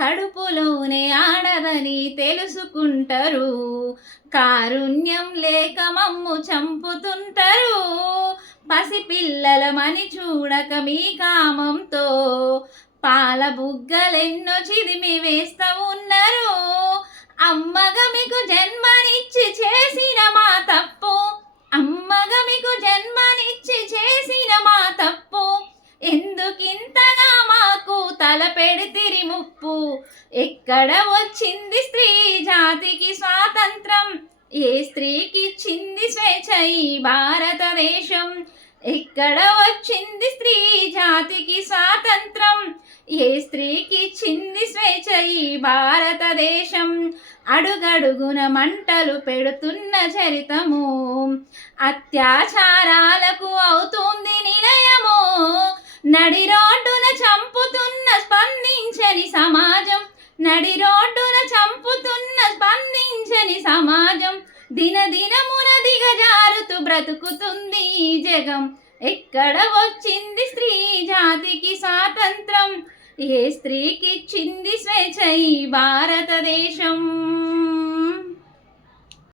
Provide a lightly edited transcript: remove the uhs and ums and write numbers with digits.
కడుపులోనే ఆడదని తెలుసుకుంటారు. కారుణ్యం లేక మమ్ము చంపుతుంటారు. పసిపిల్లలమని చూడక మీ కామంతో పాల బుగ్గలెన్నో చిదిమి వేస్తా ఉన్నారు. అమ్మగా మీకు జన్మనిచ్చి చేసిన మా తప్పు, అమ్మగా మీకు జన్మనిచ్చి చేసిన మా తప్పు, ఎందుకింతగా మాకు తలపెడితిరి ముప్పు. ఎక్కడ వచ్చింది స్త్రీ జాతికి స్వాతంత్రం, ఏ స్త్రీకిచ్చింది స్వేచ్ఛ ఈ భారతదేశం. ఎక్కడ వచ్చింది స్త్రీ జాతికి స్వాతంత్రం, ఏ స్త్రీకిచ్చింది స్వేచ్ఛ ఈ భారతదేశం. అడుగడుగున మంటలు పెడుతున్న చరితము, అత్యాచారాలకు అవుతుంది నిలయము. నడి రోడ్డున చంపుతున్న స్పందించని సమాజం, నడి రోడ్డున చంపుతున్న స్పందించని సమాజం. దినదినమున దిగజారుతూ బ్రతుకుతుంది ఈ జగం. ఎక్కడ వచ్చింది స్త్రీ జాతికి స్వాతంత్రం, ఏ స్త్రీకిచ్చింది స్వేచ్ఛ ఈ భారతదేశం.